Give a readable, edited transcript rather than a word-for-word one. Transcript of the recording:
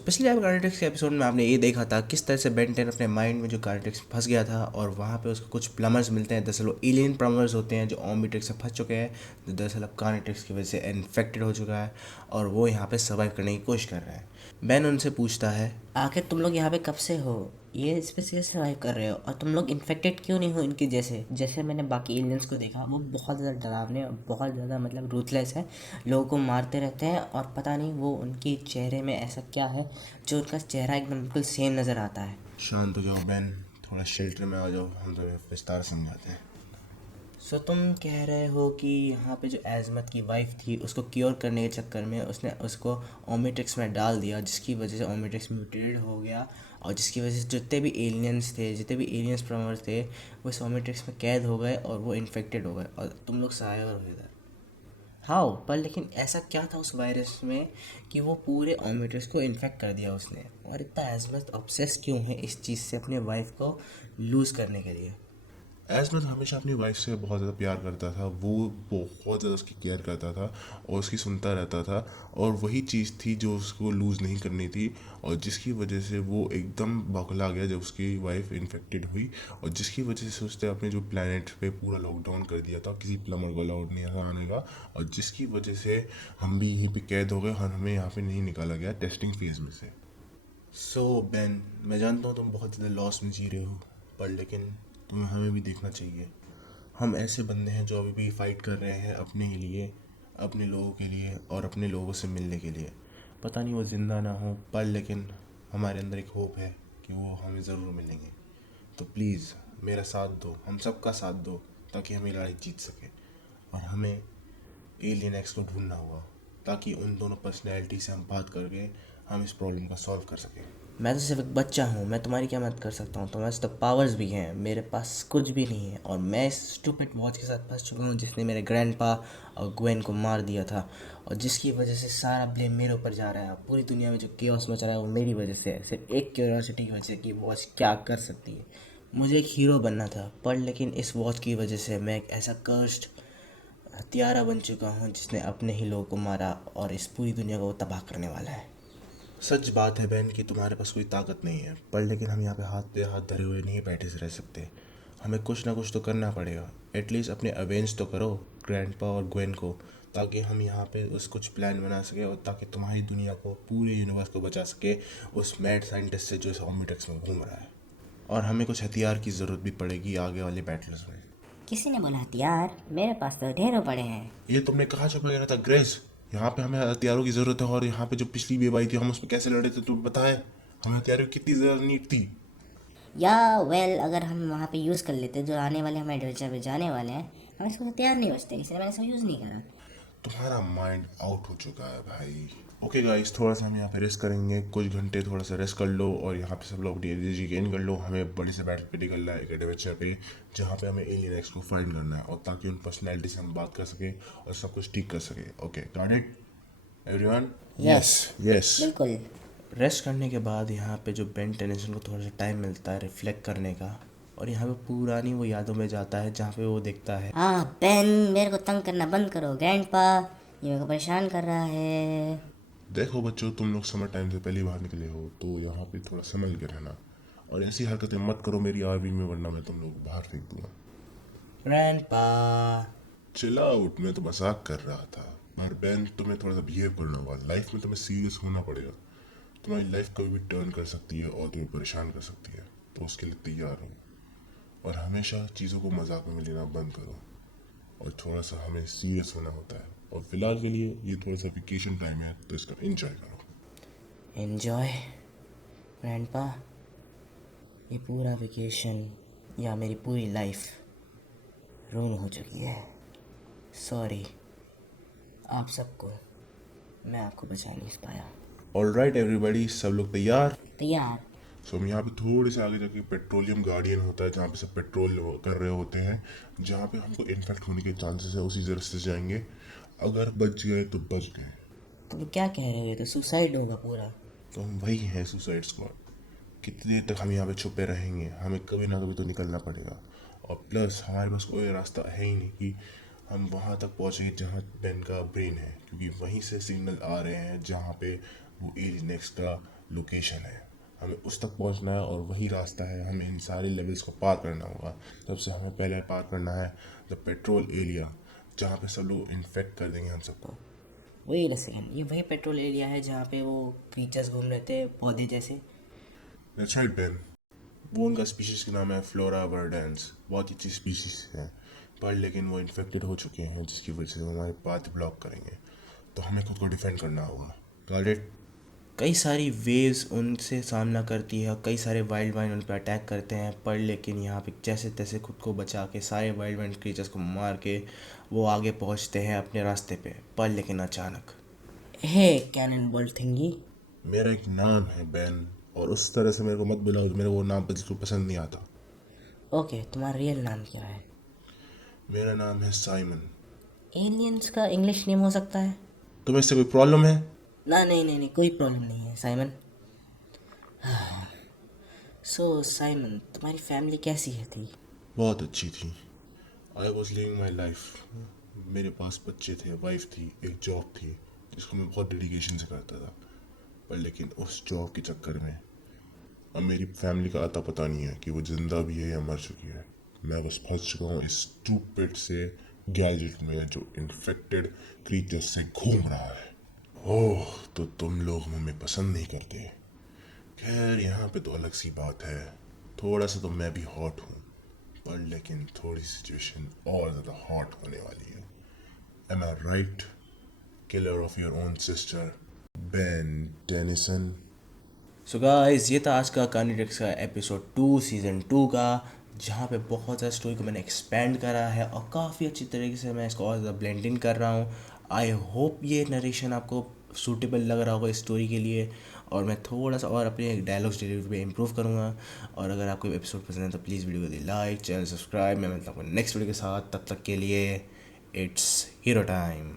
पिछले गार्डेटिक्स के एपिसोड में आपने ये देखा था किस तरह से बेन 10 अपने माइंड में जो गार्डेटिक्स फंस गया था और वहाँ पे उसको कुछ प्लमर्स मिलते हैं। दरअसल वो एलियन प्लमर्स होते हैं जो ओमनिट्रिक्स से फंस चुके हैं, जो दरअसल अब कार्नेटिक्स की वजह से इन्फेक्टेड हो चुका है और वो यहाँ पे सर्वाइव करने की कोशिश कर रहा है। बेन उनसे पूछता है, आखिर तुम लोग यहाँ पे कब से हो? ये स्पेसीज सर्वाइव कर रहे हो और तुम लोग इन्फेक्टेड क्यों नहीं हो इनकी जैसे? जैसे मैंने बाकी एलियंस को देखा, वो बहुत ज़्यादा डरावने और बहुत ज़्यादा मतलब रूथलेस है। लोगों को मारते रहते हैं और पता नहीं वो उनके चेहरे में ऐसा क्या है जो उनका चेहरा एकदम बिल्कुल सेम नज़र आता है। शांत हो जाओ बेन, थोड़ा शेल्टर में आ जाओ, हम तुम्हें विस्तार समझाते हैं। सो तुम कह रहे हो कि यहाँ पे जो एज़मत की वाइफ थी उसको क्योर करने के चक्कर में उसने उसको ओमेट्रिक्स में डाल दिया, जिसकी वजह से ओमेट्रिक्स म्यूटेटेड हो गया और जिसकी वजह से जितने भी एलियंस थे, जितने भी एलियंस प्रमोटर्स थे, वो इस ओमेट्रिक्स में कैद हो गए और वो इन्फेक्टेड हो गए और तुम लोग सहायक हो गए। हाँ, पर लेकिन ऐसा क्या था उस वायरस में कि वो पूरे ओमेट्रिक्स को इन्फेक्ट कर दिया उसने? और इतना एज़मत ऑब्सेस क्यों है इस चीज़ से अपने वाइफ को लूज़ करने के लिए? एज़मत हमेशा अपनी वाइफ से बहुत ज़्यादा प्यार करता था। वो बहुत ज़्यादा उसकी केयर करता था और उसकी सुनता रहता था, और वही चीज़ थी जो उसको लूज़ नहीं करनी थी, और जिसकी वजह से वो एकदम बौखला गया जब उसकी वाइफ इन्फेक्टेड हुई, और जिसकी वजह से उसने अपने जो प्लानट पे पूरा लॉकडाउन कर दिया था, किसी प्लमर को अलाउड नहीं था आने का, और जिसकी वजह से हम भी यहीं पे कैद हो गए और हमें यहाँ पे नहीं निकाला गया टेस्टिंग फेज में से। सो बेन, मैं जानता हूँ तुम बहुत ज़्यादा लॉस में जी रहे हो, पर लेकिन तुम्हें हमें भी देखना चाहिए। हम ऐसे बंदे हैं जो अभी भी फाइट कर रहे हैं अपने लिए, अपने लोगों के लिए और अपने लोगों से मिलने के लिए। पता नहीं वो ज़िंदा ना हो, पर लेकिन हमारे अंदर एक होप है कि वो हमें ज़रूर मिलेंगे। तो प्लीज़ मेरा साथ दो, हम सबका साथ दो, ताकि हम ये लड़ाई जीत सकें। और हमें एलियन एक्स को ढूंढना होगा ताकि उन दोनों पर्सनैलिटी से हम बात करके हम इस प्रॉब्लम का सॉल्व कर सकें। मैं तो सिर्फ एक बच्चा हूँ, मैं तुम्हारी क्या मदद कर सकता हूँ? तुम्हारे पास तो पावर्स भी हैं, मेरे पास कुछ भी नहीं है और मैं इस स्टूपिड वॉच के साथ फंस चुका हूँ जिसने मेरे ग्रैंडपा और ग्वेन को मार दिया था, और जिसकी वजह से सारा ब्लेम मेरे ऊपर जा रहा है। पूरी दुनिया में जो केओस मच रहा है वो मेरी वजह से है, सिर्फ एक क्यूरियोसिटी की वजह से कि वॉच क्या कर सकती है। मुझे एक हीरो बनना था, पर लेकिन इस वॉच की वजह से मैं एक ऐसा कर्स्ड हत्यारा बन चुका हूँ जिसने अपने ही लोगों को मारा और इस पूरी दुनिया को वो तबाह करने वाला है। सच बात है बहन कि तुम्हारे पास कोई ताकत नहीं है, पर लेकिन हम यहाँ पे हाथ धरे हुए नहीं बैठे से रह सकते। हमें कुछ ना कुछ तो करना पड़ेगा। एटलीस्ट अपने अवेंज तो करो ग्रैंडपा और ग्वेन को, ताकि हम यहाँ पे उस कुछ प्लान बना सके और ताकि तुम्हारी दुनिया को, पूरे यूनिवर्स को बचा सके उस मैड साइंटिस्ट से जो इस ओमिटेक्स में घूम रहा है। और हमें कुछ हथियार की ज़रूरत भी पड़ेगी आगे वाले बैटल्स में। किसी ने बोला हथियार? मेरे पास तो ढेरों पड़े हैं। ये तुमने कहा जब मैं था ग्रेस, यहाँ पे हमें हथियारों की ज़रूरत है, और यहाँ पे जो पिछली वेव आई थी हम उस पर कैसे लड़े थे तुम बताए, हमें हथियारों की कितनी ज़्यादा नीड थी। या अगर हम वहाँ पे यूज़ कर लेते जो आने वाले हम एडवेंचर पे जाने वाले हैं, हम इसको तैयार नहीं बचते, इसलिए मैंने इसको यूज़ नहीं करा। तुम्हारा माइंड आउट हो चुका है भाई। ओके गाइस, थोड़ा सा हम यहाँ पे रेस्ट करेंगे, कुछ घंटे थोड़ा सा रेस्ट कर लो, और यहाँ पे सब लोग एनर्जी गेन कर लो। हमें बड़े से बैटल पे निकलना है, एक एडवेंचर पे, जहाँ पे हमें एलियन एक्स को फाइंड करना है, और ताकि उन पर्सनैलिटी से हम बात कर सके और सब कुछ ठीक कर सके। Okay got it everyone? Yes, yes. बिल्कुल। रेस्ट करने के बाद यहाँ पे जो बेन टेनिसन को थोड़ा सा टाइम मिलता है रिफ्लेक्ट करने का, और यहाँ पे पुरानी वो यादों में जाता है जहाँ पे वो देखता है। हाँ पेन, मेरे को तंग करना बंद करो ग्रैंडपा, ये मेरे को परेशान कर रहा है। देखो बच्चों, तुम लोग समर टाइम से पहले बाहर निकले हो, तो यहाँ पे थोड़ा संभल के रहना, और ऐसी हरकतें मत करो मेरी आर्मी में, वरना मैं तुम लोग बाहर फेंक दूंगा। ग्रैंडपा। चिल आउट, मैं तो मजाक कर रहा था। पर बैन, तुम्हें थोड़ा सा बिहेव करना होगा, लाइफ में तुम्हें सीरियस होना पड़ेगा। तुम्हारी लाइफ कभी भी टर्न कर सकती है और तुम्हें परेशान कर सकती है, तो उसके लिए तैयार हो, और हमेशा चीज़ों को मजाक में लेना बंद करो, और थोड़ा सा हमें सीरियस होना होता है। और फिलहाल के लिए ये थोड़ा सा वेकेशन टाइम है, तो इसका एंजॉय करो। एन्जॉय? ग्रैंडपा, ये पूरा वेकेशन या मेरी पूरी लाइफ रूइन हो चुकी है। सॉरी आप सबको, मैं आपको बचा नहीं पाया। ऑलराइट एवरीबॉडी, सब लोग तैयार? तैयार। सो हम यहाँ पे थोड़े से आगे जाके पेट्रोलियम गार्डियन होता है, जहाँ पे सब पेट्रोल कर रहे होते हैं, जहाँ पे हमको इन्फेक्ट होने के चांसेस है, उसी रास्ते से जाएंगे। अगर बच गए तो बच गए। तो क्या कह रहे हो, ये तो सुसाइड होगा पूरा। तो हम वही हैं, सुसाइड स्क्वाड। कितनी देर तक हम यहाँ पे छुपे रहेंगे? हमें कभी ना कभी तो निकलना पड़ेगा, और प्लस हमारे पास कोई रास्ता है ही नहीं कि हम वहाँ तक पहुँचेंगे जहाँ बेन का ब्रेन है, क्योंकि वहीं से सिग्नल आ रहे हैं जहाँ पे वो एलियन एक्स का लोकेशन है, हमें उस तक पहुंचना है और वही रास्ता है, हमें इन सारे लेवल्स को पार करना होगा। सबसे हमें पहले पार करना है द पेट्रोल एरिया, जहाँ पे सब लोग इन्फेक्ट कर देंगे हम सबको। वेट अ सेकंड, ये वही पेट्रोल एरिया है जहाँ पे वो क्रीचर्स घूम रहे थे पौधे जैसे? दैट्स राइट बेन, वो उनका स्पीशीज का नाम है फ्लोरा वर्डेंस, बहुत ही अच्छी स्पीशीज है, पर लेकिन वो इन्फेक्टेड हो चुके हैं जिसकी वजह से वो हमारे पाथ ब्लॉक करेंगे, तो हमें खुद को डिफेंड करना होगा। Got it? कई सारी वेव्स उनसे सामना करती है, कई सारे वाइल्ड वाइन उन पर अटैक करते हैं, पर लेकिन यहाँ पे जैसे तैसे खुद को बचा के सारे वाइल्ड वाइन क्रीचर्स को मार के वो आगे पहुँचते हैं अपने रास्ते पे। पर लेकिन अचानक हे कैनन बॉल थिंगी। मेरा एक नाम है बेन, और उस तरह से मेरे को मत बुलाओ, मेरे वो नाम बिल्कुल पसंद नहीं आता। ओके, तुम्हारा रियल नाम क्या है? मेरा नाम है साइमन। एलियंस का इंग्लिश नेम हो सकता है? तुम्हें इससे कोई प्रॉब्लम है? ना, नहीं नहीं नहीं, कोई प्रॉब्लम नहीं है साइमन। सो साइमन, तुम्हारी फैमिली कैसी है थी? बहुत अच्छी थी। I was living my life, मेरे पास बच्चे थे, वाइफ थी, एक जॉब थी जिसको मैं बहुत डेडिकेशन से करता था, पर लेकिन उस जॉब के चक्कर में अब मेरी फैमिली का अता पता नहीं है कि वो जिंदा भी है या मर चुकी है। मैं बस फंस चुका हूँ इस स्टूपिड से गैजेट में जो इन्फेक्टेड क्रीचर से घूम रहा है। ओह, तो तुम लोग हमें पसंद नहीं करते। खैर, यहाँ पे तो अलग सी बात है, थोड़ा सा तो मैं भी हॉट हूँ, पर लेकिन थोड़ी सिचुएशन और ज़्यादा हॉट होने वाली है। Am I right, killer of your own sister Ben Tennyson? So guys, ये था आज का कहानी ट्रिक्स का एपिसोड 2 सीज़न 2 का, जहाँ पे बहुत ज़्यादा स्टोरी को मैंने एक्सपेंड करा है और काफ़ी अच्छी तरीके से मैं इसको और ज़्यादा ब्लेंड इन कर रहा हूँ। आई होप ये नरेशन आपको सूटेबल लग रहा होगा इस स्टोरी के लिए, और मैं थोड़ा सा और अपने डायलॉग्स डिलीवरी पे इम्प्रूव करूँगा। और अगर आपको एपिसोड पसंद है तो प्लीज़ वीडियो को दी लाइक, चैनल सब्सक्राइब। मैं मिलता हूँ नेक्स्ट वीडियो के साथ, तब तक के लिए इट्स हीरो टाइम।